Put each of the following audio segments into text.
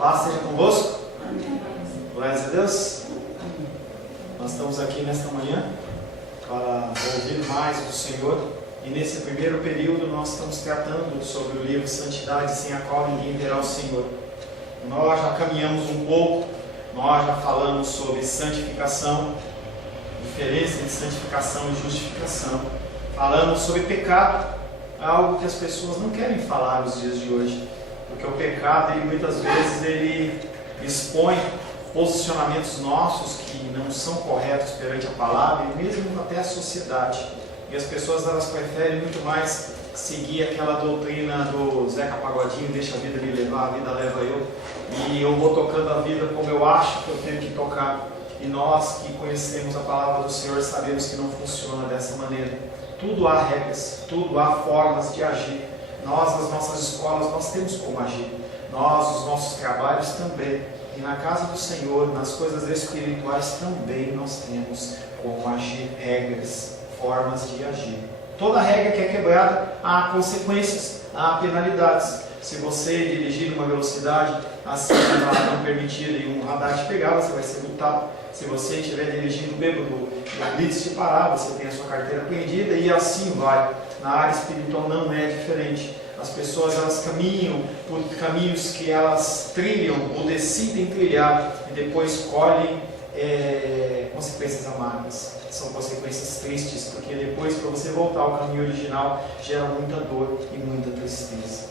Paz seja convosco. Glórias a Deus. Nós estamos aqui nesta manhã para ouvir mais do Senhor. E nesse primeiro período nós estamos tratando sobre o livro Santidade, sem a qual ninguém verá o Senhor. Nós já caminhamos um pouco, nós já falamos sobre santificação, diferença de santificação e justificação. Falamos sobre pecado, algo que as pessoas não querem falar nos dias de hoje. Porque o pecado, muitas vezes, ele expõe posicionamentos nossos que não são corretos perante a palavra e mesmo até a sociedade. E as pessoas, elas preferem muito mais seguir aquela doutrina do Zeca Pagodinho, deixa a vida me levar, a vida leva eu. E eu vou tocando a vida como eu acho que eu tenho que tocar. E nós que conhecemos a palavra do Senhor sabemos que não funciona dessa maneira. Tudo há regras, tudo há formas de agir. Nós, nas nossas escolas, nós temos como agir. Nós, nos nossos trabalhos também. E na casa do Senhor, nas coisas espirituais também nós temos como agir, regras, formas de agir. Toda regra que é quebrada, há consequências, há penalidades. Se você dirigir uma velocidade acima da não permitida e um radar te pegar, você vai ser multado. Se você estiver dirigindo bêbado e a blitz te parar, você tem a sua carteira apreendida e assim vai. Na área espiritual não é diferente. As pessoas, elas caminham por caminhos que elas trilham ou decidem trilhar e depois colhem consequências amargas. São consequências tristes, porque depois, para você voltar ao caminho original, gera muita dor e muita tristeza.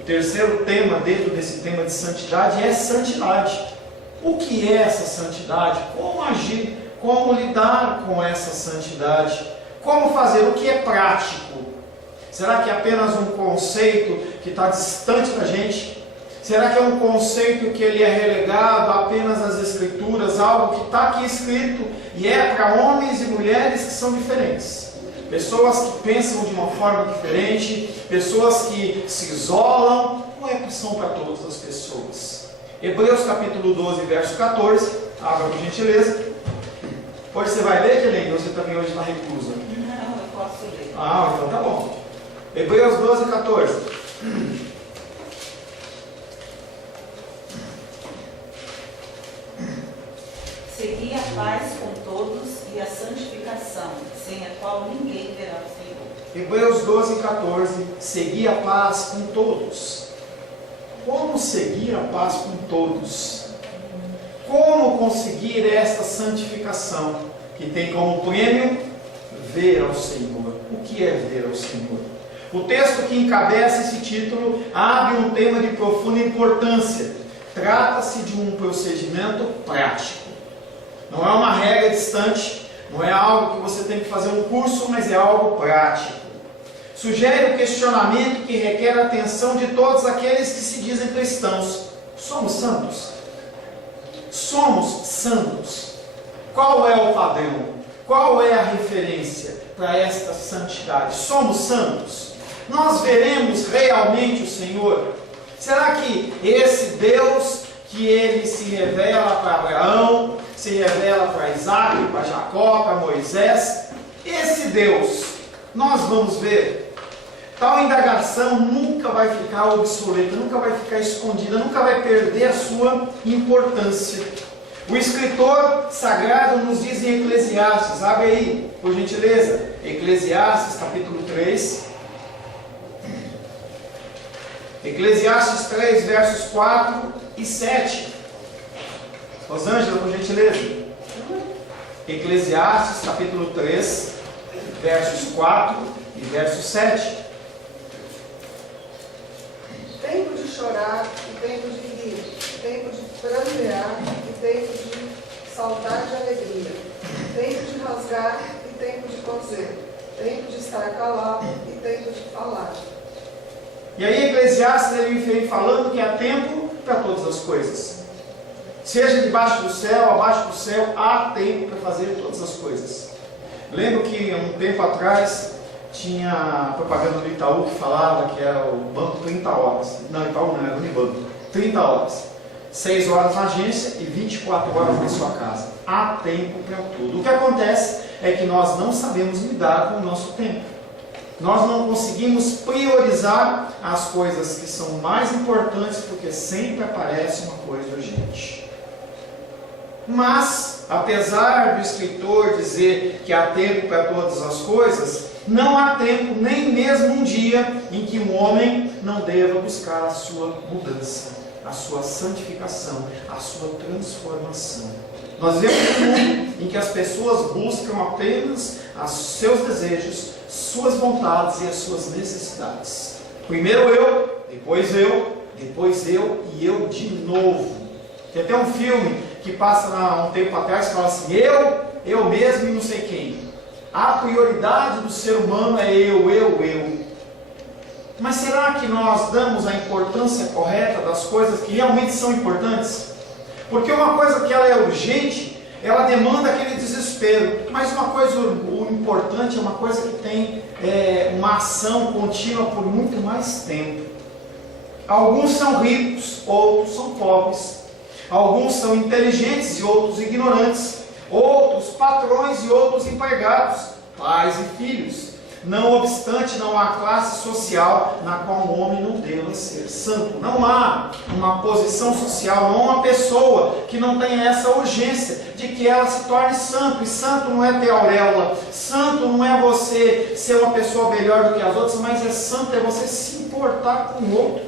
O terceiro tema dentro desse tema de santidade é santidade. O que é essa santidade? Como agir? Como lidar com essa santidade? Como fazer? O que é prático? Será que é apenas um conceito que está distante da gente? Será que é um conceito que ele é relegado apenas às Escrituras, algo que está aqui escrito e é para homens e mulheres que são diferentes? Pessoas que pensam de uma forma diferente, pessoas que se isolam, não é opção para todas as pessoas. Hebreus capítulo 12, verso 14, abra por gentileza. Hoje você vai ler, Kelene, ou você também hoje está reclusa? Não, eu posso ler. Ah, então tá bom. Hebreus 12, 14. Segui a paz com todos e a santificação, sem a qual ninguém verá o Senhor. Hebreus 12, 14. Segui a paz com todos. Como seguir a paz com todos? Como conseguir esta santificação que tem como prêmio ver ao Senhor? O que é ver ao Senhor? O texto que encabeça esse título abre um tema de profunda importância. Trata-se de um procedimento prático. Não é uma regra distante, não é algo que você tem que fazer um curso, mas é algo prático. Sugere o questionamento que requer a atenção de todos aqueles que se dizem cristãos. Somos santos? Somos santos? Qual é o padrão? Qual é a referência para esta santidade? Somos santos? Nós veremos realmente o Senhor? Será que esse Deus que ele se revela para Abraão, se revela para Isaac, para Jacó, para Moisés, esse Deus, nós vamos ver? Tal indagação nunca vai ficar obsoleta, nunca vai ficar escondida, nunca vai perder a sua importância. O escritor sagrado nos diz em Eclesiastes, abre aí, por gentileza, Eclesiastes capítulo 3. Eclesiastes 3, versos 4 e 7. Rosângela, por gentileza. Eclesiastes capítulo 3, versos 4 e verso 7. Tempo de chorar e tempo de rir, tempo de prantear e tempo de saltar de alegria, tempo de rasgar e tempo de coser, tempo de estar calado e tempo de falar. E aí Eclesiastes ele vem falando que há tempo para todas as coisas. Seja debaixo do céu, abaixo do céu, há tempo para fazer todas as coisas. Lembro que um tempo atrás tinha a propaganda do Itaú que falava que era o banco 30 horas. Não, Itaú não, era o Unibanco. 30 horas. 6 horas na agência e 24 horas na sua casa. Há tempo para tudo. O que acontece é que nós não sabemos lidar com o nosso tempo. Nós não conseguimos priorizar as coisas que são mais importantes, porque sempre aparece uma coisa urgente. Mas, apesar do escritor dizer que há tempo para todas as coisas, não há tempo, nem mesmo um dia, em que um homem não deva buscar a sua mudança, a sua santificação, a sua transformação. Nós vivemos um mundo em que as pessoas buscam apenas os seus desejos, suas vontades e as suas necessidades. Primeiro eu, depois eu, depois eu e eu de novo. Tem até um filme que passa há um tempo atrás que fala assim, eu mesmo e não sei quem. A prioridade do ser humano é eu. Mas será que nós damos a importância correta das coisas que realmente são importantes? Porque uma coisa que ela é urgente, ela demanda aquele desespero. Mas uma coisa importante é uma coisa que tem uma ação contínua por muito mais tempo. Alguns são ricos, outros são pobres. Alguns são inteligentes e outros ignorantes. Outros patrões e outros empregados, pais e filhos. Não obstante, não há classe social na qual um homem não deva ser santo. Não há uma posição social, não há uma pessoa que não tenha essa urgência de que ela se torne santo. E santo não é ter auréola, santo não é você ser uma pessoa melhor do que as outras, mas santo é você se importar com o outro,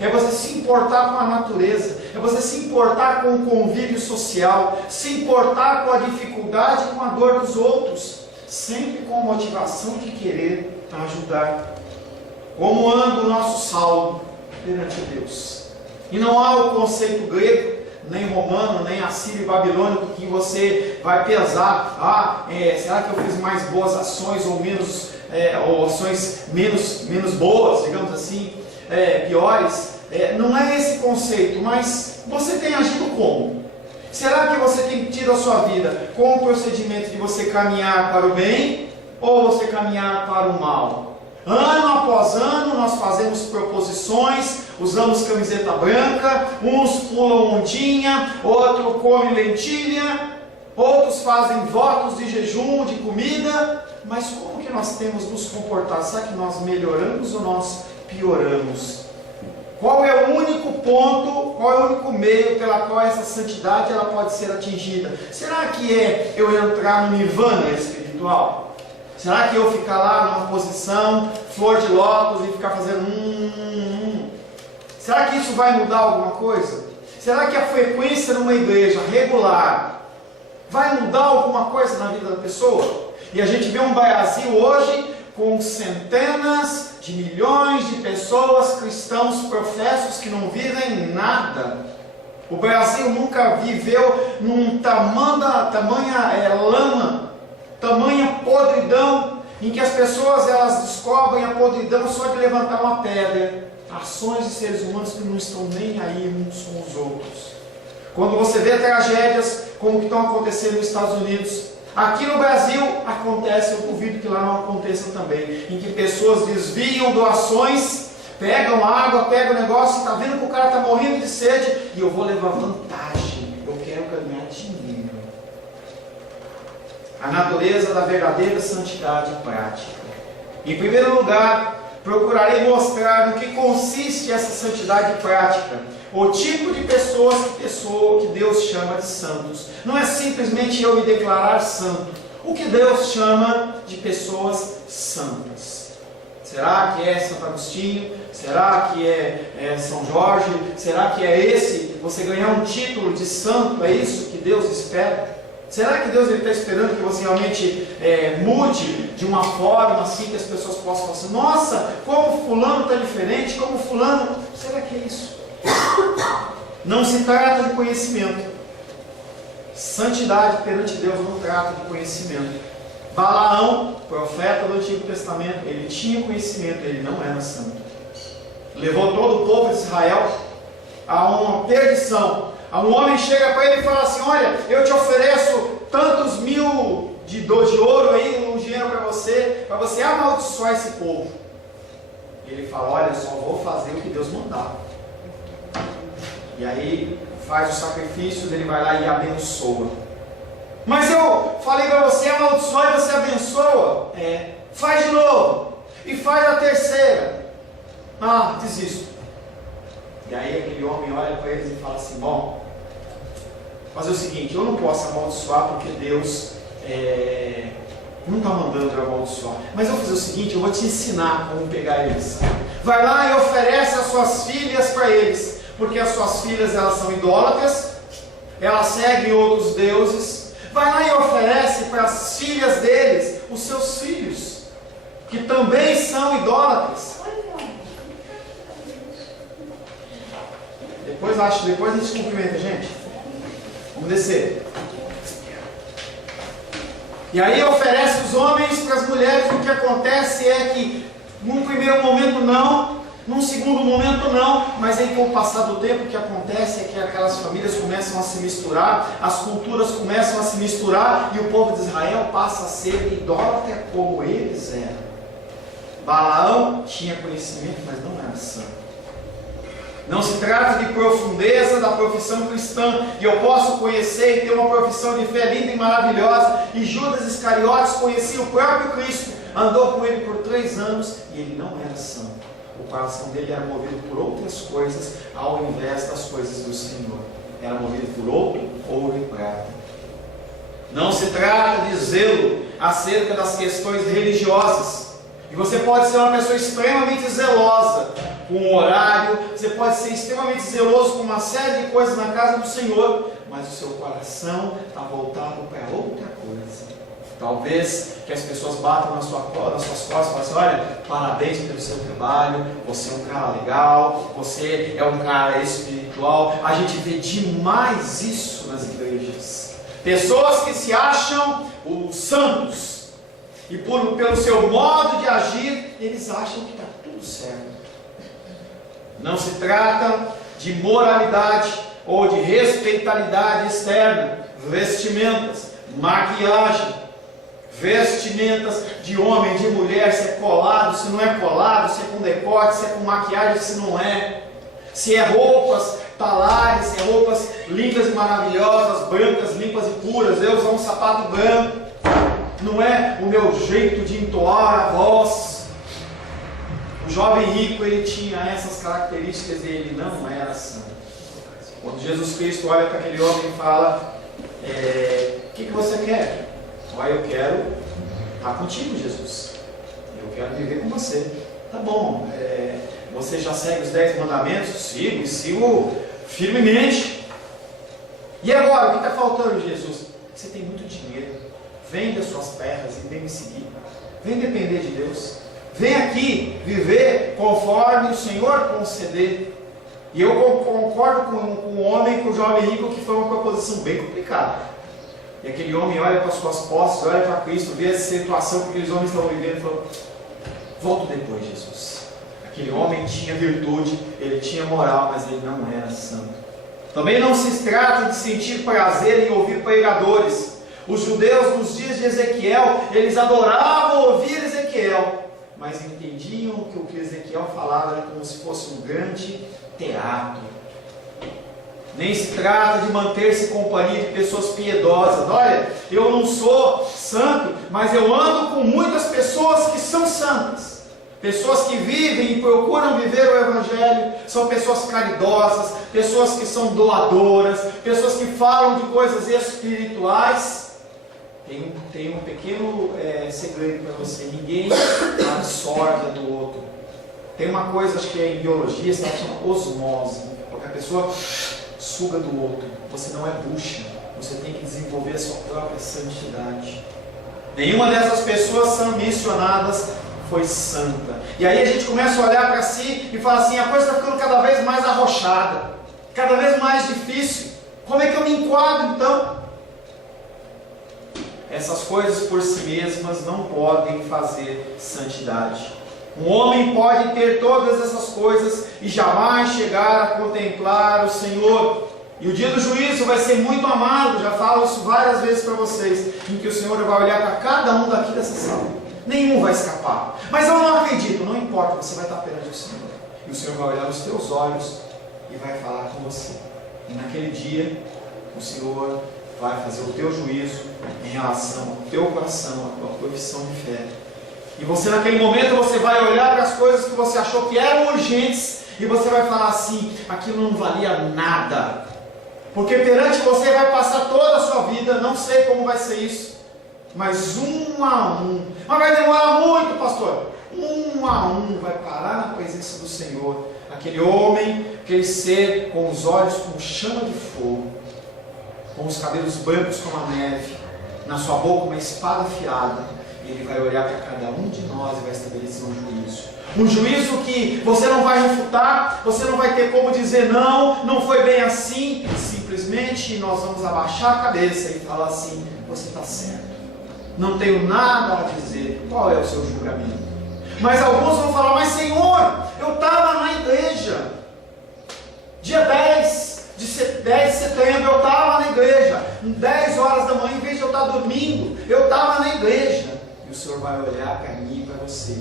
é você se importar com a natureza, é você se importar com o convívio social, se importar com a dificuldade e com a dor dos outros, sempre com a motivação de querer ajudar. Como anda o nosso saldo perante Deus? E não há o conceito grego, nem romano, nem assírio e babilônico que você vai pesar, será que eu fiz mais boas ações ou menos, ou ações menos boas, digamos assim, piores? Não é esse conceito, mas você tem agido como? Será que você tem tido a sua vida com o procedimento de você caminhar para o bem ou você caminhar para o mal? Ano após ano nós fazemos proposições, usamos camiseta branca, uns pulam ondinha, outro come lentilha, outros fazem votos de jejum, de comida, mas como que nós temos nos comportado? Será que nós melhoramos ou nós pioramos? Qual é o único ponto, qual é o único meio pela qual essa santidade ela pode ser atingida? Será que é eu entrar no nirvana espiritual? Será que eu ficar lá numa posição, flor de lótus e ficar fazendo Será que isso vai mudar alguma coisa? Será que a frequência numa igreja regular vai mudar alguma coisa na vida da pessoa? E a gente vê um Brasil hoje com centenas de milhões de pessoas, cristãos professos, que não vivem nada. O Brasil nunca viveu num tamanha lama, tamanha podridão, em que as pessoas elas descobrem a podridão só de levantar uma pedra. Ações de seres humanos que não estão nem aí uns com os outros. Quando você vê tragédias como que estão acontecendo nos Estados Unidos, aqui no Brasil acontece, eu duvido que lá não aconteça também, em que pessoas desviam doações, pegam água, pegam o negócio, está vendo que o cara está morrendo de sede, e eu vou levar vantagem, eu quero ganhar dinheiro. A natureza da verdadeira santidade prática. Em primeiro lugar, procurarei mostrar no que consiste essa santidade prática. O tipo de pessoas que Deus chama de santos. Não é simplesmente eu me declarar santo. O que Deus chama de pessoas santas. Será que é Santo Agostinho? Será que é São Jorge? Será que é você ganhar um título de santo? É isso que Deus espera? Será que Deus está esperando que você realmente mude de uma forma assim que as pessoas possam falar assim, nossa, como fulano está diferente, como fulano... Será que é isso? Não se trata de conhecimento. Santidade perante Deus não trata de conhecimento. Balaão, profeta do Antigo Testamento, ele tinha conhecimento, ele não era santo. Levou todo o povo de Israel a uma perdição. Um homem chega para ele e fala assim, olha, eu te ofereço tantos mil de ouro aí, um dinheiro para você amaldiçoar esse povo. E ele fala, olha, só vou fazer o que Deus mandar. E aí faz os sacrifícios, ele vai lá e abençoa. Mas eu falei para você amaldiçoar e você abençoa? Faz de novo. e faz a terceira. Ah, desisto. E aí aquele homem olha para eles e fala assim: bom, fazer o seguinte, eu não posso amaldiçoar porque Deus não está mandando eu amaldiçoar. Mas eu vou fazer o seguinte, eu vou te ensinar como pegar eles. Vai lá e oferece as suas filhas para eles, porque as suas filhas elas são idólatras, elas seguem outros deuses. Vai lá e oferece para as filhas deles os seus filhos, que também são idólatras. Depois a gente cumprimenta, gente. Vamos descer. E aí oferece os homens para as mulheres. O que acontece é que num primeiro momento não, num segundo momento não, mas aí com o passar do tempo o que acontece é que aquelas famílias começam a se misturar, as culturas começam a se misturar e o povo de Israel passa a ser idólatra como eles eram. Balaão tinha conhecimento, mas não era santo. Não se trata de profundeza da profissão cristã, e eu posso conhecer e ter uma profissão de fé linda e maravilhosa, e Judas Iscariotes conhecia o próprio Cristo, andou com ele por 3 anos, e ele não era santo. O coração dele era movido por outras coisas, ao invés das coisas do Senhor. Era movido por ouro e prata. Não se trata de zelo acerca das questões religiosas. E você pode ser uma pessoa extremamente zelosa com o horário, você pode ser extremamente zeloso com uma série de coisas na casa do Senhor, mas o seu coração está voltado para outra coisa. Talvez que as pessoas batam nas suas costas e falem assim: olha, parabéns pelo seu trabalho, você é um cara legal, você é um cara espiritual. A gente vê demais isso nas igrejas. Pessoas que se acham os santos, e pelo seu modo de agir, eles acham que está tudo certo. Não se trata de moralidade ou de respeitabilidade externa, vestimentas, maquiagem, vestimentas de homem, de mulher, se é colado, se não é colado, se é com decote, se é com maquiagem, se não é, se é roupas talares, se é roupas limpas e maravilhosas, brancas, limpas e puras. Eu uso um sapato branco, não é o meu jeito de entoar a voz. O jovem rico, ele tinha essas características e ele não era santo. Quando Jesus Cristo olha para aquele homem e fala: o que você quer? Olha, eu quero estar contigo, Jesus. Eu quero viver com você. Tá bom, você já segue os 10 mandamentos? Sigo, e sigo firmemente. E agora, o que está faltando, Jesus? Você tem muito dinheiro. Vende as suas terras e vem me seguir. Vem depender de Deus. Vem aqui viver conforme o Senhor conceder. E eu concordo com o homem, com o jovem rico, que foi uma proposição bem complicada. E aquele homem olha para as suas posses, olha para Cristo, vê a situação que aqueles homens estavam vivendo e falou: volto depois, Jesus. Aquele homem tinha virtude, ele tinha moral, mas ele não era santo. Também não se trata de sentir prazer em ouvir pregadores. Os judeus nos dias de Ezequiel, eles adoravam ouvir Ezequiel, mas entendiam que o que Ezequiel falava era como se fosse um grande teatro. Nem se trata de manter-se em companhia de pessoas piedosas. Olha, eu não sou santo, mas eu ando com muitas pessoas que são santas. Pessoas que vivem e procuram viver o Evangelho. São pessoas caridosas, pessoas que são doadoras, pessoas que falam de coisas espirituais. Tem um pequeno segredo para você: ninguém absorve do outro. Tem uma coisa, acho que é em biologia, se chama osmose. Porque a pessoa suga do outro. Você não é bucha. Você tem que desenvolver a sua própria santidade. Nenhuma dessas pessoas são mencionadas foi santa. E aí a gente começa a olhar para si e fala assim: a coisa está ficando cada vez mais arrochada, cada vez mais difícil. Como é que eu me enquadro então? Essas coisas por si mesmas não podem fazer santidade. Um homem pode ter todas essas coisas e jamais chegar a contemplar o Senhor. E o dia do juízo vai ser muito amargo, já falo isso várias vezes para vocês, em que o Senhor vai olhar para cada um daqui dessa sala. Nenhum vai escapar. Mas eu não acredito, não importa, você vai estar perante o Senhor. E o Senhor vai olhar nos teus olhos e vai falar com você. E naquele dia, o Senhor vai fazer o teu juízo em relação ao teu coração, à tua profissão de fé. E você naquele momento você vai olhar para as coisas que você achou que eram urgentes e você vai falar assim, aquilo não valia nada. Porque perante você vai passar toda a sua vida, não sei como vai ser isso, mas um a um. Mas vai demorar muito, pastor. Um a um vai parar na presença do Senhor. Aquele homem, aquele ser com os olhos como chama de fogo, com os cabelos brancos como a neve, na sua boca uma espada afiada. Ele vai olhar para cada um de nós e vai estabelecer um juízo. Um juízo que você não vai refutar, você não vai ter como dizer não, não foi bem assim. Simplesmente nós vamos abaixar a cabeça e falar assim, você está certo. Não tenho nada a dizer. Qual é o seu julgamento? Mas alguns vão falar, mas Senhor, eu estava na igreja. Dia 10 de setembro eu estava na igreja. 10 horas da manhã, em vez de eu estar dormindo, eu estava na igreja. E o Senhor vai olhar para mim e para você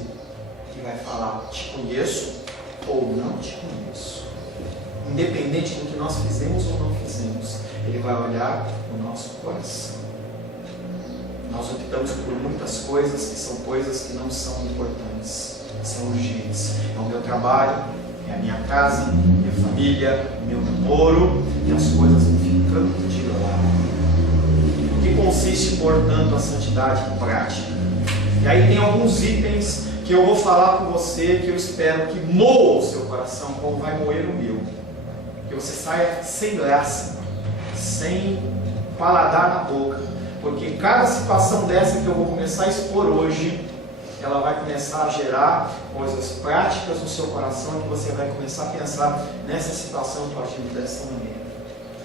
e vai falar, te conheço ou não te conheço. Independente do que nós fizemos ou não fizemos, Ele vai olhar o nosso coração. Nós optamos por muitas coisas que são coisas que não são importantes, são urgentes. É o meu trabalho, é a minha casa, minha família, o meu namoro, e as coisas vão ficando de lado. O que consiste, portanto, a santidade prática? E aí tem alguns itens que eu vou falar com você, que eu espero que moa o seu coração, como vai moer o meu. Que você saia sem graça, sem paladar na boca. Porque cada situação dessa que eu vou começar a expor hoje, ela vai começar a gerar coisas práticas no seu coração, que você vai começar a pensar nessa situação, estou agindo dessa maneira.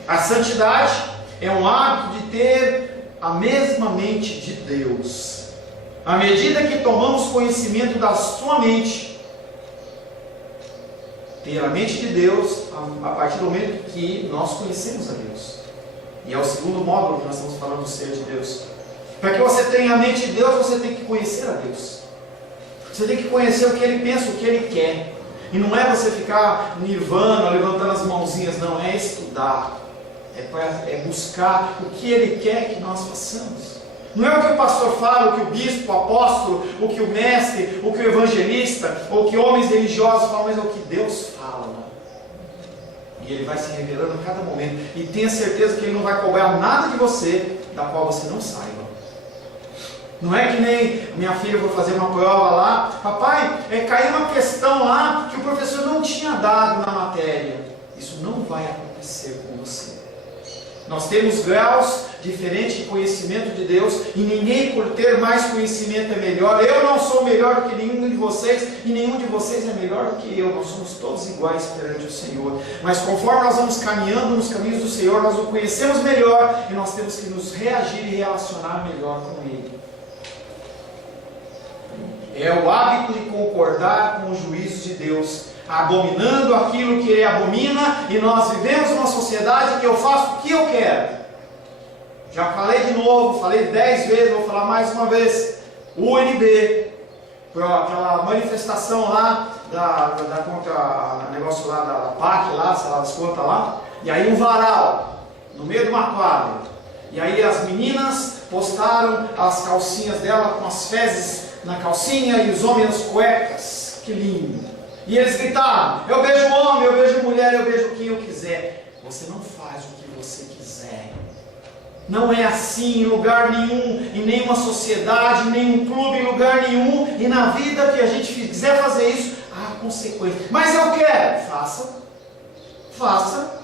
A santidade é um hábito de ter a mesma mente de Deus. À medida que tomamos conhecimento da sua mente, ter a mente de Deus, a partir do momento que nós conhecemos a Deus. E é o segundo módulo que nós estamos falando do ser de Deus. Para que você tenha a mente de Deus, você tem que conhecer a Deus. Você tem que conhecer o que Ele pensa, o que Ele quer. E não é você ficar nirvana, levantando as mãozinhas, não. É estudar. É buscar o que Ele quer que nós façamos. Não é o que o pastor fala, o que o bispo, o apóstolo, o que o mestre, o que o evangelista, ou o que homens religiosos falam, mas é o que Deus fala. E Ele vai se revelando a cada momento. E tenha certeza que Ele não vai cobrar nada de você, da qual você não saiba. Não é que nem minha filha foi fazer uma prova lá, papai, caiu uma questão lá que o professor não tinha dado na matéria. Isso não vai acontecer com você. Nós temos graus diferentes de conhecimento de Deus, e ninguém por ter mais conhecimento é melhor. Eu não sou melhor do que nenhum de vocês, e nenhum de vocês é melhor do que eu. Nós somos todos iguais perante o Senhor. Mas conforme nós vamos caminhando nos caminhos do Senhor, nós o conhecemos melhor, e nós temos que nos reagir e relacionar melhor com Ele. É o hábito de concordar com o juízo de Deus, abominando aquilo que Ele abomina, e nós vivemos uma sociedade que eu faço o que eu quero. Já falei de novo, falei 10 vezes, vou falar mais uma vez. O UNB, aquela manifestação lá, contra o negócio lá da PAC, lá, sei lá, das contas lá, e aí um varal, no meio de uma quadra, e aí as meninas postaram as calcinhas dela com as fezes na calcinha e os homens nas cuecas, que lindo. E eles gritaram, eu beijo homem, eu beijo mulher, eu beijo quem eu quiser. Você não faz o que você quiser. Não é assim em lugar nenhum, em nenhuma sociedade, em nenhum clube, em lugar nenhum. E na vida que a gente quiser fazer isso, há consequências. Mas eu quero, faça. Faça.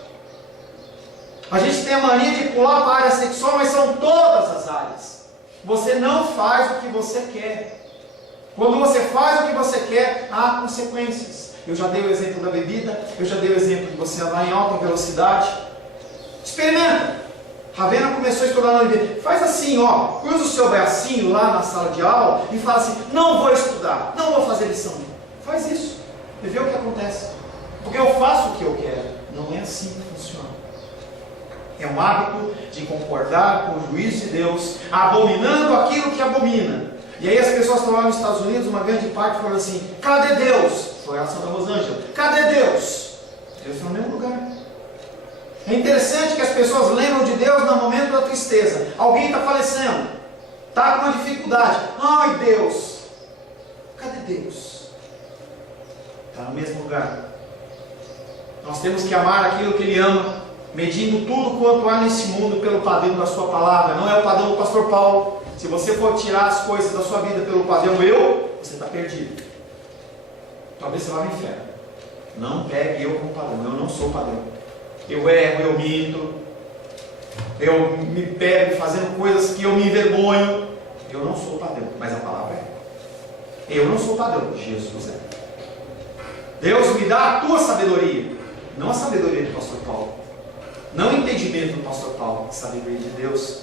A gente tem a mania de pular para a área sexual, mas são todas as áreas. Você não faz o que você quer. Quando você faz o que você quer, há consequências. Eu já dei o exemplo da bebida, eu já dei o exemplo de você andar em alta velocidade. Experimenta. Ravena começou a estudar na UNB. Faz assim, ó, cruza o seu bracinho lá na sala de aula e fala assim, não vou estudar, não vou fazer lição. Faz isso e vê o que acontece. Porque eu faço o que eu quero. Não é assim que funciona. É um hábito de concordar com o juízo de Deus, abominando aquilo que abomina. E aí as pessoas estão lá nos Estados Unidos, uma grande parte falando assim, cadê Deus? Foi a Santa Rosângela. Cadê Deus? Deus está no mesmo lugar. É interessante que as pessoas lembram de Deus no momento da tristeza. Alguém está falecendo, está com uma dificuldade. Ai Deus, Cadê Deus? Está no mesmo lugar. Nós temos que amar aquilo que Ele ama, medindo tudo quanto há nesse mundo pelo padrão da sua palavra. Não é o padrão do pastor Paulo. Se você for tirar as coisas da sua vida pelo padrão você está perdido. Talvez você vá no inferno. Não pegue eu como padrão. Eu não sou padrão. Eu erro, eu minto. Eu me pego fazendo coisas que eu me envergonho. Eu não sou padrão, mas a palavra é. Eu não sou padrão, Jesus é. Deus me dá a tua sabedoria, não a sabedoria do pastor Paulo, não o entendimento do pastor Paulo, a sabedoria de Deus.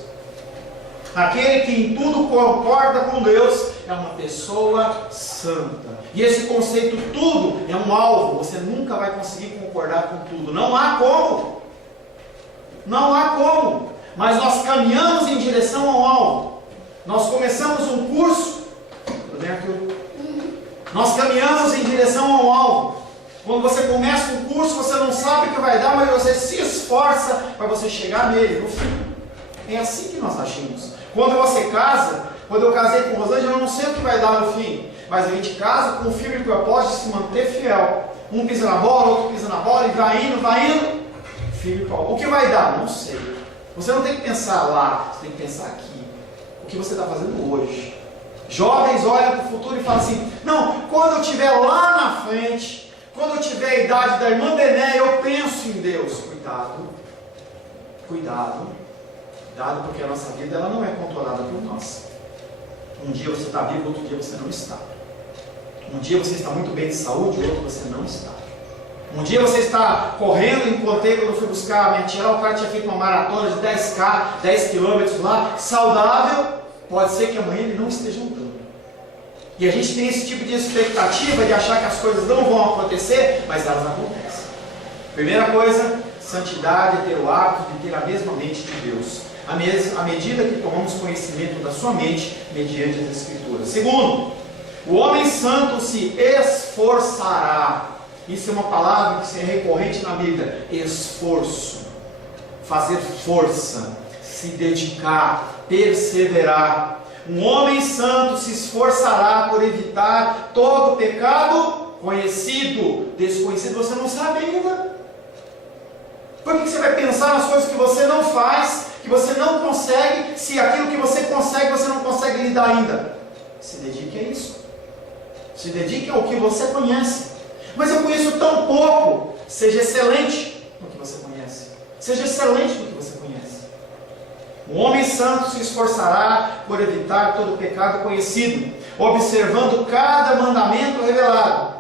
Aquele que em tudo concorda com Deus é uma pessoa santa. E esse conceito tudo é um alvo. Você nunca vai conseguir concordar com tudo. Não há como. Não há como. Mas nós caminhamos em direção ao alvo. Nós começamos um curso. Tudo bem, Arthur? Nós caminhamos em direção ao alvo. Quando você começa um curso, você não sabe o que vai dar, mas você se esforça para você chegar nele, no fim. É assim que nós agimos. Quando você casa, quando eu casei com Rosângela, eu não sei o que vai dar no fim, mas a gente casa com o firme propósito de se manter fiel. Um pisa na bola, outro pisa na bola, e vai indo, firme propósito. O que vai dar? Não sei. Você não tem que pensar lá, você tem que pensar aqui. O que você está fazendo hoje? Jovens olham para o futuro e falam assim: não, quando eu estiver lá na frente, quando eu tiver a idade da irmã Bené, eu penso em Deus. Cuidado, cuidado. Cuidado, porque a nossa vida ela não é controlada por nós. Um dia você está vivo, outro dia você não está. Um dia você está muito bem de saúde, outro você não está. Um dia você está correndo, encontrei quando eu fui buscar a minha tia, o cara tinha feito uma maratona de 10K, 10 km lá, saudável. Pode ser que amanhã ele não esteja andando. E a gente tem esse tipo de expectativa de achar que as coisas não vão acontecer, mas elas acontecem. Primeira coisa, santidade é ter o hábito de ter a mesma mente de Deus. À medida que tomamos conhecimento da sua mente, mediante as Escrituras. Segundo, o homem santo se esforçará. Isso é uma palavra que é recorrente na Bíblia. Esforço. Fazer força. Se dedicar. Perseverar. Um homem santo se esforçará por evitar todo pecado conhecido. Desconhecido você não sabe ainda. Por que você vai pensar nas coisas que você não faz, que você não consegue, se aquilo que você consegue, você não consegue lidar ainda? Se dedique a isso. Se dedique ao que você conhece. Mas eu conheço tão pouco. Seja excelente no que você conhece. Seja excelente no que você conhece. O homem santo se esforçará por evitar todo pecado conhecido, observando cada mandamento revelado.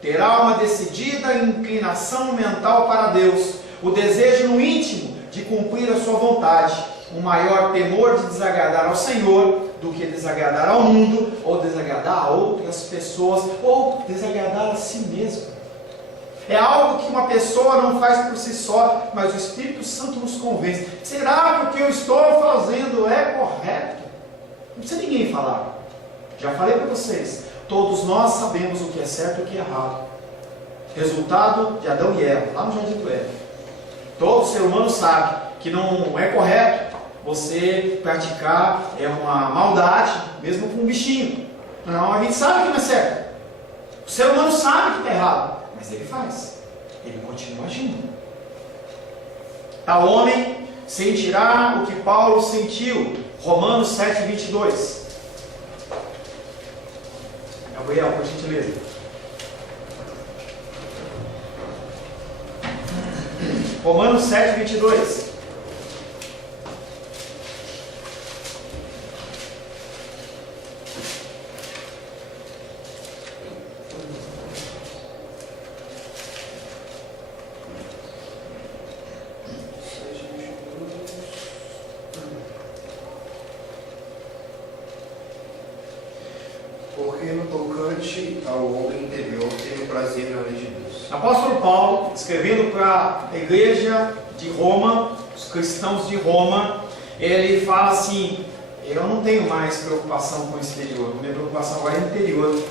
Terá uma decidida inclinação mental para Deus, o desejo no íntimo de cumprir a sua vontade, um maior temor de desagradar ao Senhor do que desagradar ao mundo, ou desagradar a outras pessoas, ou desagradar a si mesmo. É algo que uma pessoa não faz por si só, mas o Espírito Santo nos convence. Será que o que eu estou fazendo é correto? Não precisa ninguém falar. Já falei para vocês, todos nós sabemos o que é certo e o que é errado. Resultado de Adão e Eva, lá no Jardim do Éden. Todo ser humano sabe que não é correto você praticar uma maldade, mesmo com um bichinho. Não, a gente sabe que não é certo. O ser humano sabe que está errado, mas ele faz. Ele continua agindo. Tal homem sentirá o que Paulo sentiu. Romanos 7, 22. Gabriel, por gentileza. Romanos 7, 22. Porque no tocante ao homem interior tenho prazer na lei de Deus. Apóstolo Paulo, escrevendo para a igreja de Roma, os cristãos de Roma, ele fala assim: eu não tenho mais preocupação com o exterior, minha preocupação agora é interior.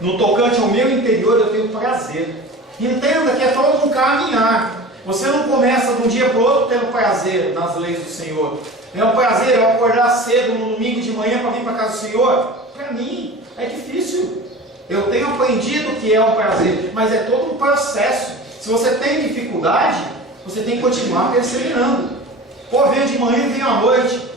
No tocante ao meu interior eu tenho prazer. Entenda que é todo um caminhar. Você não começa de um dia para o outro tendo prazer nas leis do Senhor. É um prazer eu acordar cedo no domingo de manhã para vir para a casa do Senhor? Para mim é difícil. Eu tenho aprendido o que é um prazer, mas é todo um processo. Se você tem dificuldade, você tem que continuar perseverando. Pô, vem de manhã e vem à noite.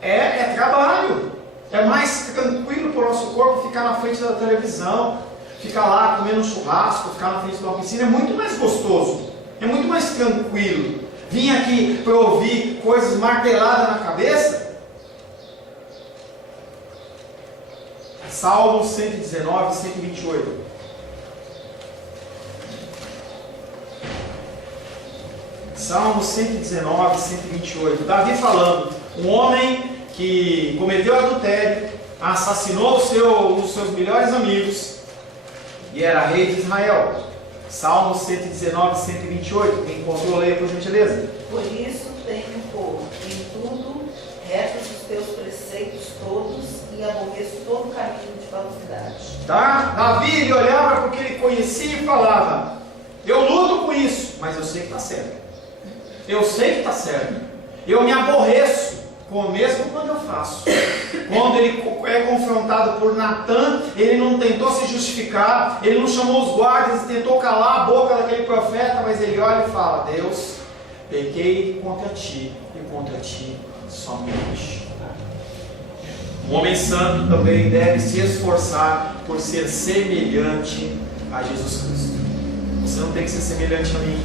É trabalho. É mais tranquilo para o nosso corpo ficar na frente da televisão, ficar lá comendo um churrasco, ficar na frente de uma piscina. É muito mais gostoso, é muito mais tranquilo. Vim aqui para ouvir coisas marteladas na cabeça. Salmo 119, 128. Salmo 119, 128. Davi falando, um homem que cometeu adultério, assassinou um dos seus melhores amigos e era rei de Israel. Salmo 119, 128. Quem encontrou, leia por gentileza. Por isso tenho por em tudo retos os teus preceitos todos e aborreço todo caminho de falsidade. Tá? Davi, ele olhava porque ele conhecia e falava, eu luto com isso, mas eu sei que está certo. Eu sei que está certo. Eu me aborreço, mesmo quando eu faço. Quando ele é confrontado por Natan, ele não tentou se justificar, ele não chamou os guardas e tentou calar a boca daquele profeta, mas ele olha e fala, Deus, pequei contra ti e contra ti somente. Um homem santo também deve se esforçar por ser semelhante a Jesus Cristo. Você não tem que ser semelhante a mim.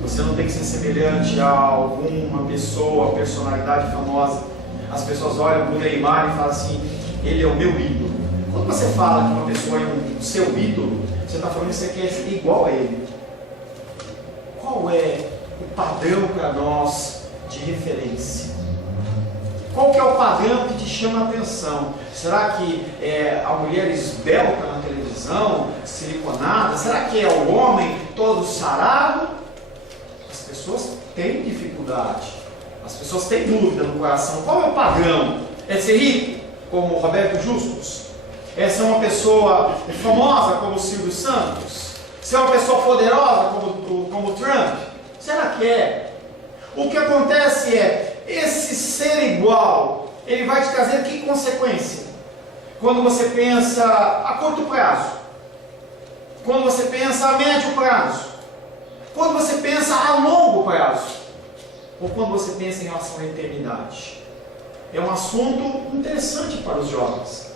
Você não tem que ser semelhante a alguma pessoa, personalidade famosa. As pessoas olham para o Neymar e falam assim, ele é o meu ídolo. Quando você fala que uma pessoa é o seu ídolo, você está falando que você quer ser igual a ele. Qual é o padrão para nós de referência? Qual que é o padrão que te chama a atenção? Será que é a mulher esbelta na televisão, siliconada? Será que é o homem todo sarado? As pessoas têm dificuldade, as pessoas têm dúvida no coração. Qual é o padrão? É ser rico, como Roberto Justus? É ser uma pessoa famosa, como Silvio Santos? Ser uma pessoa poderosa, como Trump? Será que é? O que acontece é, esse ser igual, ele vai te trazer que consequência? Quando você pensa a curto prazo, quando você pensa a médio prazo, quando você pensa a longo prazo, ou quando você pensa em relação à eternidade. É um assunto interessante para os jovens,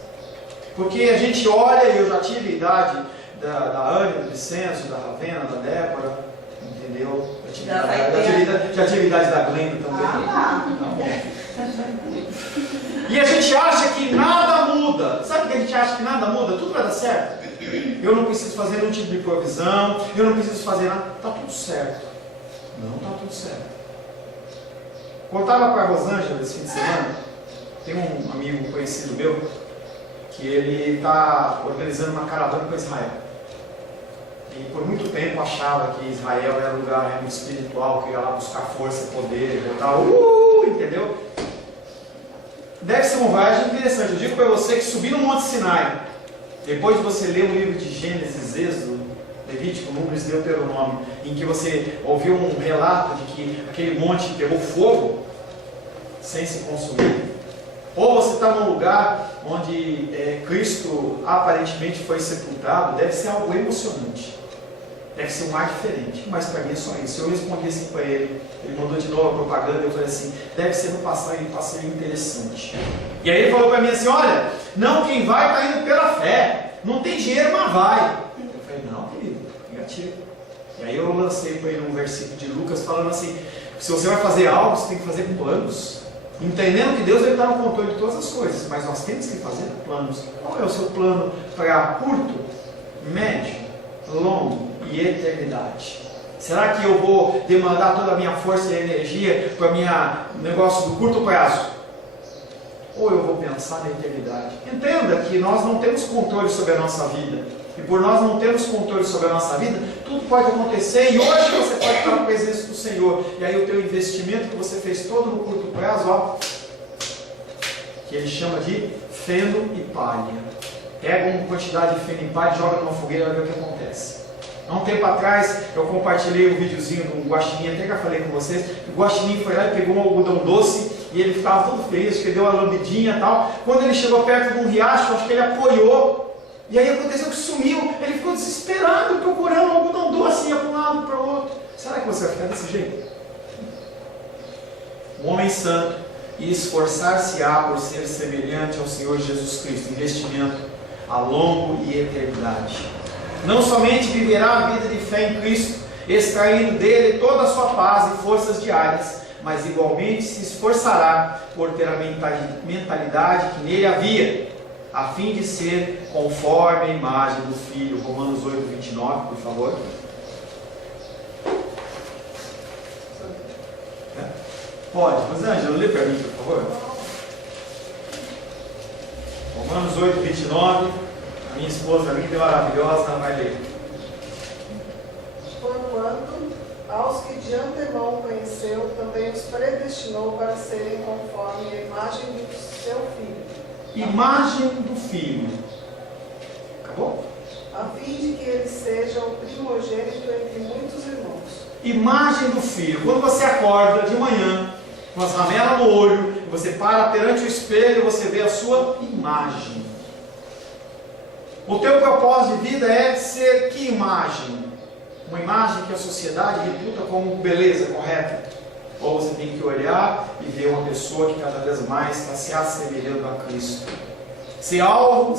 porque a gente olha, e eu já tive a idade da Ânia, do Vicenzo, da Ravena, da Débora, entendeu? Já tive a idade da Glenda também. Tá bom. E a gente acha que nada muda. Sabe o que a gente acha que nada muda? Tudo vai dar certo. Eu não preciso fazer nenhum tipo de provisão, eu não preciso fazer nada. Está tudo certo. Não está tudo certo. Contava para a Rosângela esse fim de semana. Tem um amigo conhecido meu que ele está organizando uma caravana para Israel. E por muito tempo achava que Israel era um lugar muito espiritual, que ia lá buscar força, poder, e tal. Entendeu? Deve ser uma viagem interessante. Eu digo para você que subir no Monte Sinai, depois de você ler o livro de Gênesis, Êxodo, Levítico, Números e Deuteronômio, em que você ouviu um relato de que aquele monte pegou fogo sem se consumir, ou você está num lugar onde Cristo aparentemente foi sepultado, deve ser algo emocionante. Deve ser um ar diferente, mas para mim é só isso. Eu respondi assim para ele, ele mandou de novo a propaganda, eu falei assim, deve ser um passeio interessante. E aí ele falou para mim assim, olha, não, quem vai está indo pela fé, não tem dinheiro, mas vai. Eu falei, não, querido, negativo. E aí eu lancei para ele um versículo de Lucas falando assim, se você vai fazer algo, você tem que fazer planos. Entendendo que Deus está no controle de todas as coisas, mas nós temos que fazer planos. Qual é o seu plano para curto, médio, longo e eternidade? Será que eu vou demandar toda a minha força e energia para o meu negócio do curto prazo? Ou eu vou pensar na eternidade? Entenda que nós não temos controle sobre a nossa vida. E por nós não termos controle sobre a nossa vida, tudo pode acontecer. E hoje você pode estar na presença do Senhor. E aí o teu investimento que você fez todo no curto prazo, ó, que ele chama de feno e palha. Pega uma quantidade de feno e palha, joga numa fogueira e vai ver o que acontece. Há um tempo atrás, eu compartilhei um videozinho do Guaxinim, até que eu falei com vocês. O Guaxinim foi lá e pegou um algodão doce e ele ficava todo feliz, que deu uma lambidinha e tal. Quando ele chegou perto de um riacho, acho que ele apoiou E aí aconteceu que sumiu, ele ficou desesperado, procurando algodão doce, ia para um lado, para o outro. Será que você vai ficar desse jeito? Um homem santo e esforçar-se-á por ser semelhante ao Senhor Jesus Cristo, investimento a longo e eternidade. Não somente viverá a vida de fé em Cristo, extraindo dele toda a sua paz e forças diárias, mas igualmente se esforçará por ter a mentalidade que nele havia, a fim de ser conforme a imagem do Filho. Romanos 8, 29, por favor. Pode, Rosângela, lê para mim, por favor. Romanos 8, 29. A minha esposa linda e maravilhosa, ela vai ler. Porquanto, aos que de antemão conheceu, também os predestinou para serem conforme a imagem do seu Filho. Imagem do Filho. Acabou? A fim de que ele seja o primogênito entre muitos irmãos. Imagem do Filho. Quando você acorda de manhã, com as ramelas no olho, você para perante o espelho, você vê a sua imagem. O teu propósito de vida é ser que imagem? Uma imagem que a sociedade reputa como beleza, correta? Ou você tem que olhar e ver uma pessoa que cada vez mais está se assemelhando a Cristo. Seu alvo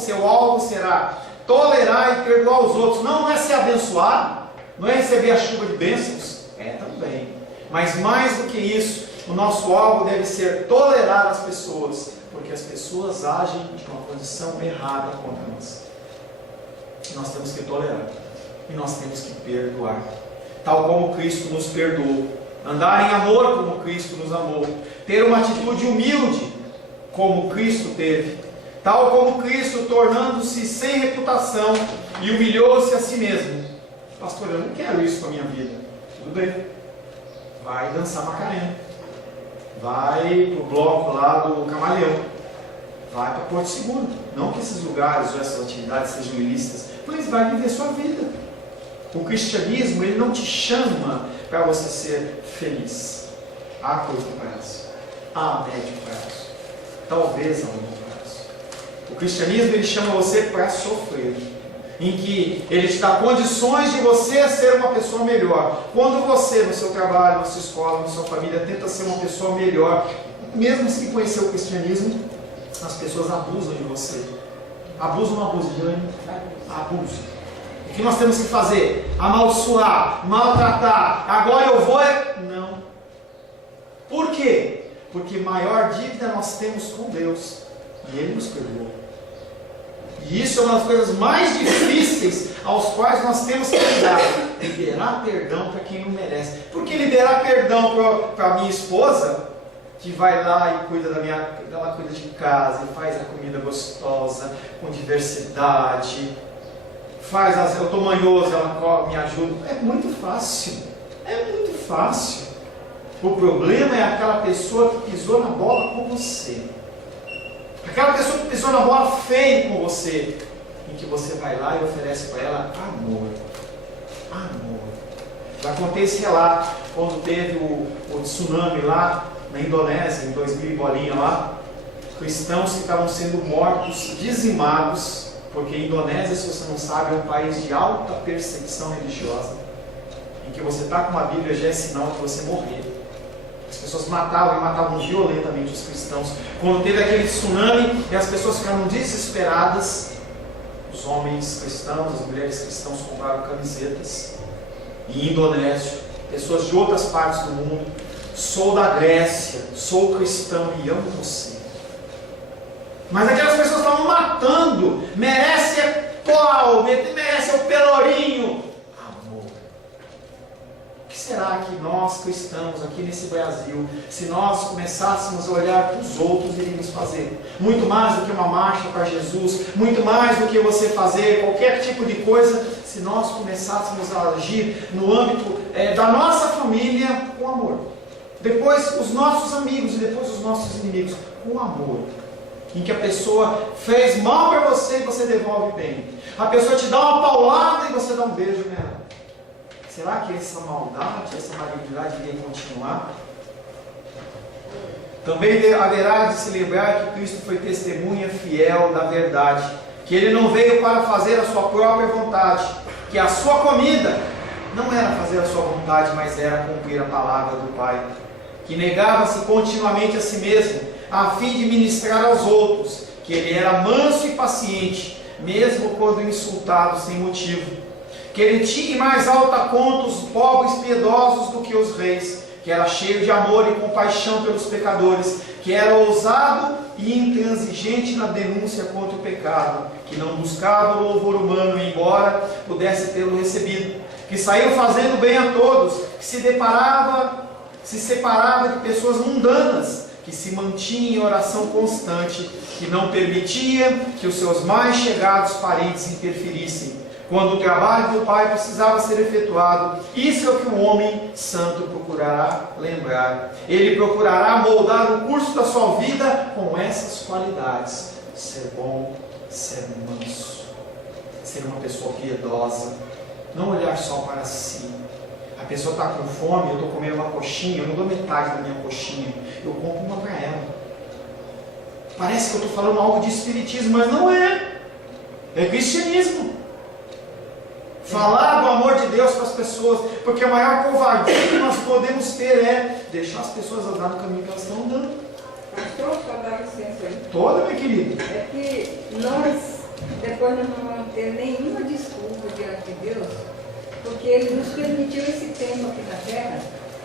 será tolerar e perdoar os outros. Não é ser abençoado, não é receber a chuva de bênçãos, é também. Mas mais do que isso, o nosso alvo deve ser tolerar as pessoas, porque as pessoas agem de uma posição errada contra nós. E nós temos que tolerar, e nós temos que perdoar, tal como Cristo nos perdoou. Andar em amor como Cristo nos amou, ter uma atitude humilde como Cristo teve, tal como Cristo, tornando-se sem reputação e humilhou-se a si mesmo. Pastor, eu não quero isso para a minha vida. Tudo bem, vai dançar Macarena, vai para o bloco lá do Camaleão, vai para Porto Seguro. Não que esses lugares ou essas atividades sejam ilícitas, mas vai viver sua vida. O cristianismo, ele não te chama para você ser feliz. Há curto prazo, há médio prazo, talvez a longo prazo. O cristianismo, ele chama você para sofrer, em que ele te dá condições de você ser uma pessoa melhor. Quando você, no seu trabalho, na sua escola, na sua família, tenta ser uma pessoa melhor, mesmo sem conhecer o cristianismo, as pessoas abusam de você. Abusam ou não abusam, Jane? Abusam. O que nós temos que fazer? Amaldiçoar, maltratar. Agora eu vou... Não. Por quê? Porque maior dívida nós temos com Deus. E Ele nos perdoou. E isso é uma das coisas mais difíceis aos quais nós temos que lidar. Liberar perdão para quem não merece. Porque liberar perdão para minha esposa, que vai lá e cuida ela cuida de casa, e faz a comida gostosa, com diversidade, eu estou manhoso, ela me ajuda. É muito fácil. É muito fácil. O problema é aquela pessoa que pisou na bola com você. Aquela pessoa que pisou na bola feio com você. Em que você vai lá e oferece para ela amor. Amor. Já contei esse relato quando teve o tsunami lá na Indonésia, em 2000 bolinha lá. Cristãos que estavam sendo mortos, dizimados. Porque a Indonésia, se você não sabe, é um país de alta perseguição religiosa, em que você está com uma Bíblia já é sinal que você morreu. As pessoas matavam e matavam violentamente os cristãos. Quando teve aquele tsunami e as pessoas ficaram desesperadas, os homens cristãos, as mulheres cristãs compraram camisetas. Em Indonésia, pessoas de outras partes do mundo, sou da Grécia, sou cristão e amo você. Mas aquelas pessoas estavam matando. Merece qual? Merece o pelourinho. Amor. O que será que nós cristãos aqui nesse Brasil, se nós começássemos a olhar para os outros, iríamos fazer? Muito mais do que uma marcha para Jesus, muito mais do que você fazer qualquer tipo de coisa, se nós começássemos a agir no âmbito da nossa família com amor. Depois os nossos amigos e depois os nossos inimigos com amor. Em que a pessoa fez mal para você e você devolve bem. A pessoa te dá uma paulada e você dá um beijo nela. Será que essa maldade, essa malignidade iria continuar? Também haverá de se lembrar que Cristo foi testemunha fiel da verdade, que ele não veio para fazer a sua própria vontade, que a sua comida não era fazer a sua vontade, mas era cumprir a palavra do Pai, que negava-se continuamente a si mesmo, a fim de ministrar aos outros, que ele era manso e paciente, mesmo quando insultado sem motivo, que ele tinha em mais alta conta os pobres piedosos do que os reis, que era cheio de amor e compaixão pelos pecadores, que era ousado e intransigente na denúncia contra o pecado, que não buscava o louvor humano, embora pudesse tê-lo recebido, que saiu fazendo bem a todos, que se separava de pessoas mundanas, que se mantinha em oração constante, que não permitia que os seus mais chegados parentes interferissem, quando o trabalho do Pai precisava ser efetuado. Isso é o que o homem santo procurará lembrar. Ele procurará moldar o curso da sua vida com essas qualidades: ser bom, ser manso, ser uma pessoa piedosa, não olhar só para si. A pessoa está com fome, eu estou comendo uma coxinha, eu não dou metade da minha coxinha, eu compro uma para ela. Parece que eu estou falando algo de espiritismo, mas não é. É cristianismo. Falar do amor de Deus para as pessoas, porque a maior covardia que nós podemos ter é deixar as pessoas andar no caminho que elas estão andando. Pastor, só dá licença aí. Toda, minha querida. É que nós, depois não vamos ter nenhuma desculpa diante de Deus, porque Ele nos permitiu esse tempo aqui na Terra,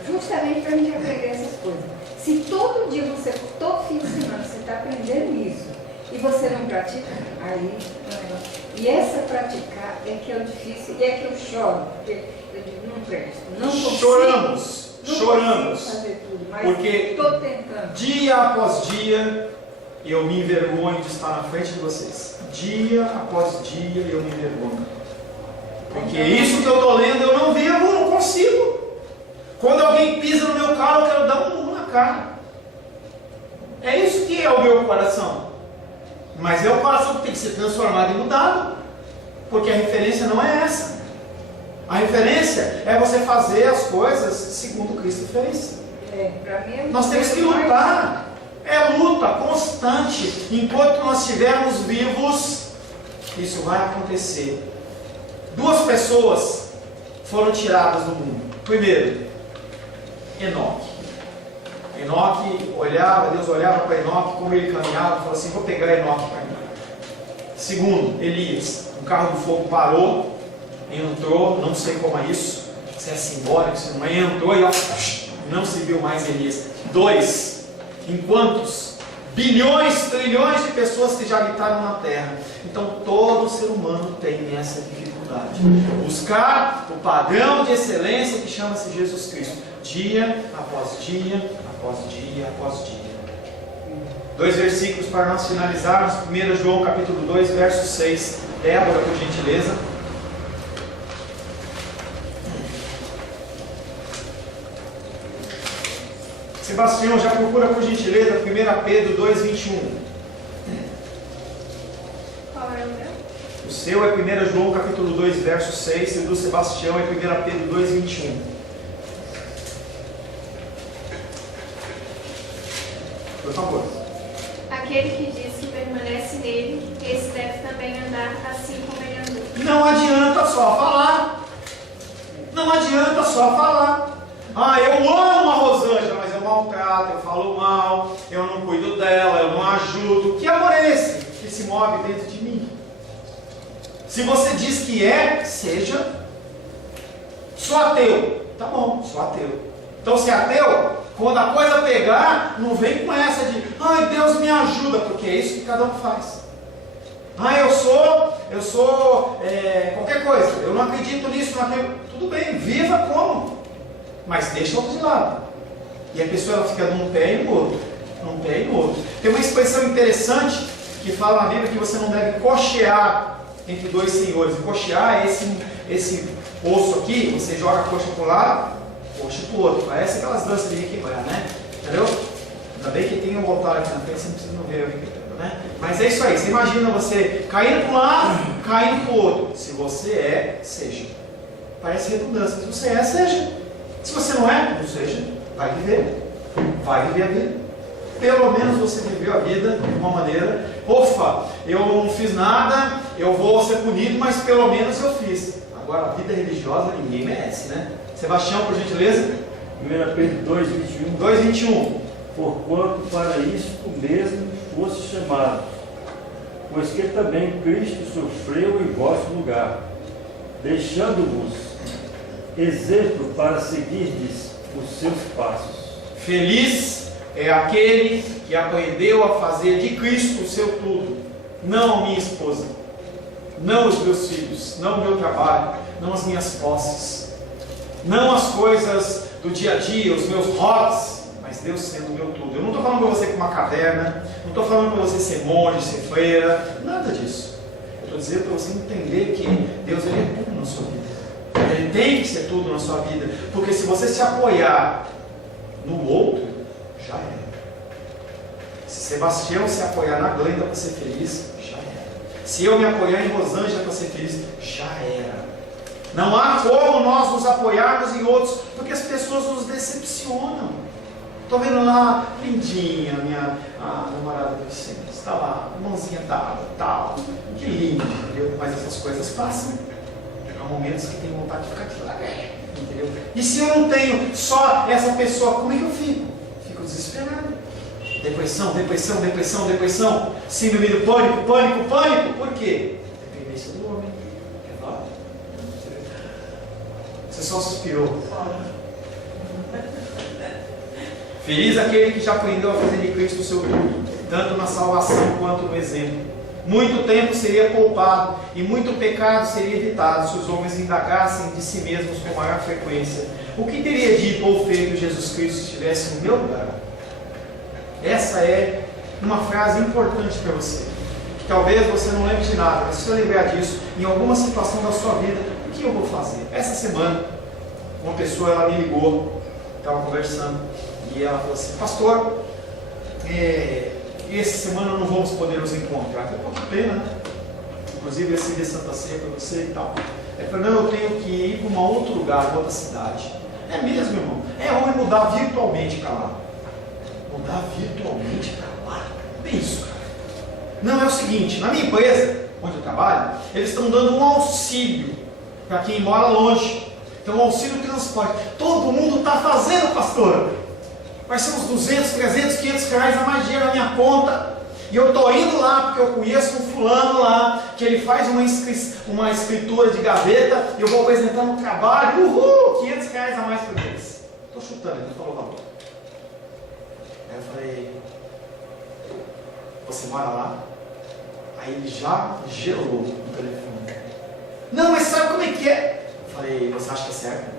justamente para a gente aprender essas coisas. Se todo dia você, todo fim de semana, você está aprendendo isso, e você não pratica, aí é um negócio. E essa praticar é que é o difícil, e é que eu choro, porque eu digo, não presto, não consigo. Choramos, consigo fazer tudo, mas porque estou tentando. Dia após dia eu me envergonho de estar na frente de vocês. Dia após dia eu me envergonho. Porque isso que eu estou lendo eu não vivo, não consigo. Quando alguém pisa no meu carro, eu quero dar um murro na cara. É isso que é o meu coração. Mas é o coração que tem que ser transformado e mudado. Porque a referência não é essa. A referência é você fazer as coisas segundo Cristo fez. Nós temos que lutar. É luta constante. Enquanto nós estivermos vivos, isso vai acontecer. 2 pessoas foram tiradas do mundo. Primeiro, Enoque. Enoque olhava, Deus olhava para Enoque, como ele caminhava, e falou assim: vou pegar Enoque para mim. Segundo, Elias. Um carro do fogo parou, entrou, não sei como é isso, se é simbólico, se não é, entrou e ó, não se viu mais Elias. 2, enquanto bilhões, trilhões de pessoas que já habitaram na terra. Então todo ser humano tem essa dificuldade. Buscar o padrão de excelência que chama-se Jesus Cristo. Dia após dia, após dia, após dia. 2 versículos para nós finalizarmos. 1 João capítulo 2, verso 6. Débora, por gentileza. Sebastião, já procura por gentileza 1 Pedro 2, 21. Qual é o meu? O seu é 1 João capítulo 2, verso 6, e o do Sebastião é 1 Pedro 2, 21. Por favor. Aquele que diz que permanece nele, esse deve também andar assim como ele andou. Não adianta só falar. Não adianta só falar. Ah, eu amo a Rosângela, mas eu maltrato, eu falo mal, eu não cuido dela, eu não ajudo. Que amor é esse que se move dentro de mim? Se você diz que é, seja. Sou ateu. Tá bom, sou ateu. Então, se é ateu, quando a coisa pegar, não vem com essa de ai, Deus me ajuda, porque é isso que cada um faz. Ah, eu sou qualquer coisa, eu não acredito nisso, naquilo. Tudo bem, viva como? Mas deixa outro de lado. E a pessoa ela fica num pé e no outro. Num pé e no outro. Tem uma expressão interessante que fala na Bíblia que você não deve cochear entre 2 senhores. E cochear é esse osso aqui, você joga a coxa para um lado, coxa para o outro. Parece aquelas danças de Rick Bra, né? Entendeu? Ainda bem que tem um altar aqui na frente, você não precisa não ver o Rick Bra, né? Mas é isso aí. Você imagina você caindo para um lado, caindo para o outro. Se você é, seja. Parece redundância. Se você é, seja. Se você não é, não seja. Vai viver a vida. pelo menos você viveu a vida de uma maneira, ufa, eu não fiz nada, eu vou ser punido, mas pelo menos eu fiz. Agora, a vida religiosa ninguém merece, né? Sebastião, por gentileza. 1 Pedro 2:21. 2:21. Porquanto para isto mesmo fosse chamado, pois que também Cristo sofreu em vosso lugar, deixando-vos exemplo para seguirdes os seus passos. Feliz é aquele que aprendeu a fazer de Cristo o seu tudo, não a minha esposa, não os meus filhos, não o meu trabalho, não as minhas posses, não as coisas do dia a dia, os meus hobbies, mas Deus sendo o meu tudo. Eu não estou falando para você com uma caverna, não estou falando para você ser monge, ser freira, nada disso. Eu estou dizendo para você entender que Deus ele é tudo na sua vida. Ele tem que ser tudo na sua vida, porque se você se apoiar no outro, já era. Se Sebastião se apoiar na Glenda para ser feliz, já era. Se eu me apoiar em Rosângela para ser feliz, já era. Não há como nós nos apoiarmos em outros, porque as pessoas nos decepcionam. Estou vendo lá, lindinha, a namorada do Vicente, está lá, mãozinha dada, tal, que lindo, entendeu? Mas essas coisas passam. Há momentos que tem vontade de ficar de lá, entendeu? E se eu não tenho só essa pessoa, como é que eu fico? Fico desesperado. Depressão, depressão, depressão, depressão. Síndrome do pânico, pânico, pânico. Por quê? Dependência do homem. É claro. Você só suspirou. Feliz aquele que já aprendeu a fazer de Cristo o seu tudo, tanto na salvação quanto no exemplo. Muito tempo seria poupado e muito pecado seria evitado se os homens indagassem de si mesmos com maior frequência: o que teria dito ou feito Jesus Cristo se estivesse no meu lugar? Essa é uma frase importante para você, que talvez você não lembre de nada, mas se você lembrar disso, em alguma situação da sua vida, o que eu vou fazer? Essa semana, uma pessoa ela me ligou, estava conversando, e ela falou assim: pastor, essa semana não vamos poder nos encontrar. Eu falei: que pena, né? Inclusive eu recebi Santa Ceia para você e tal. Ela falou: não, eu tenho que ir para um outro lugar, outra cidade. É mesmo, irmão? É ruim mudar virtualmente para lá. Mudar virtualmente para lá? Não é isso, cara. Não, é o seguinte, na minha empresa, onde eu trabalho, eles estão dando um auxílio para quem mora longe. Então, um auxílio transporte. Todo mundo está fazendo, pastor. Vai ser uns 200, 300, 500 reais a mais dinheiro na minha conta. E eu estou indo lá porque eu conheço um fulano lá, que ele faz uma escritura de gaveta, e eu vou apresentar no trabalho, 500 reais a mais por mês. Estou chutando, ele não falou valor. Aí eu falei: você mora lá? Aí ele já gelou no telefone. Não, mas sabe como é que é? Eu falei: você acha que é certo?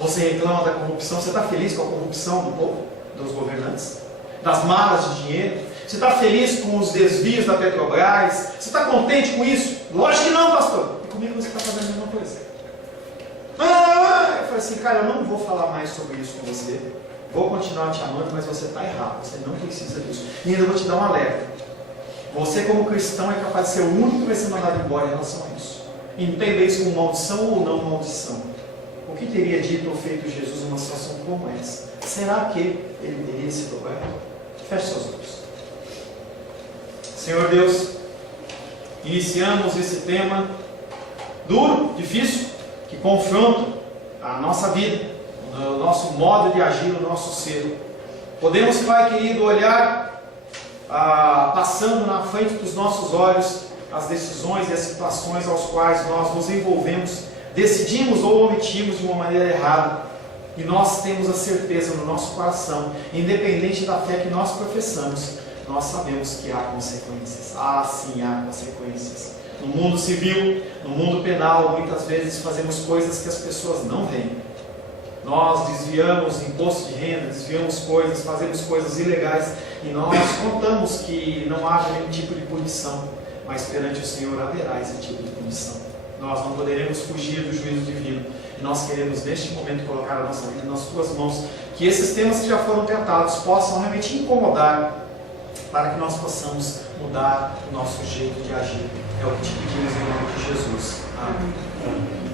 Você reclama da corrupção? Você está feliz com a corrupção do povo, dos governantes? Das malas de dinheiro? Você está feliz com os desvios da Petrobras? Você está contente com isso? Lógico que não, pastor. E comigo você está fazendo a mesma coisa. Eu falei assim: cara, eu não vou falar mais sobre isso com você. Vou continuar te amando, mas você está errado. Você não precisa disso. E ainda vou te dar um alerta. Você, como cristão, é capaz de ser o único que vai ser mandado embora em relação a isso. Entenda isso como maldição ou não maldição. O que teria dito ou feito Jesus numa situação como essa? Será que ele teria esse lugar? Feche seus olhos. Senhor Deus, iniciamos esse tema duro, difícil, que confronta a nossa vida, o nosso modo de agir, o nosso ser. Podemos, Pai querido, olhar passando na frente dos nossos olhos as decisões e as situações aos quais nós nos envolvemos, decidimos ou omitimos de uma maneira errada, e nós temos a certeza no nosso coração, independente da fé que nós professamos, nós sabemos que há consequências. Sim, há consequências. No mundo civil, no mundo penal, muitas vezes fazemos coisas que as pessoas não veem. Nós desviamos imposto de renda, desviamos coisas, fazemos coisas ilegais, e nós contamos que não haja nenhum tipo de punição, mas perante o Senhor haverá esse tipo de punição. Nós não poderemos fugir do juízo divino. E nós queremos neste momento colocar a nossa vida nas tuas mãos, que esses temas que já foram tratados possam realmente incomodar, para que nós possamos mudar o nosso jeito de agir. É o que te pedimos em nome de Jesus. Amém.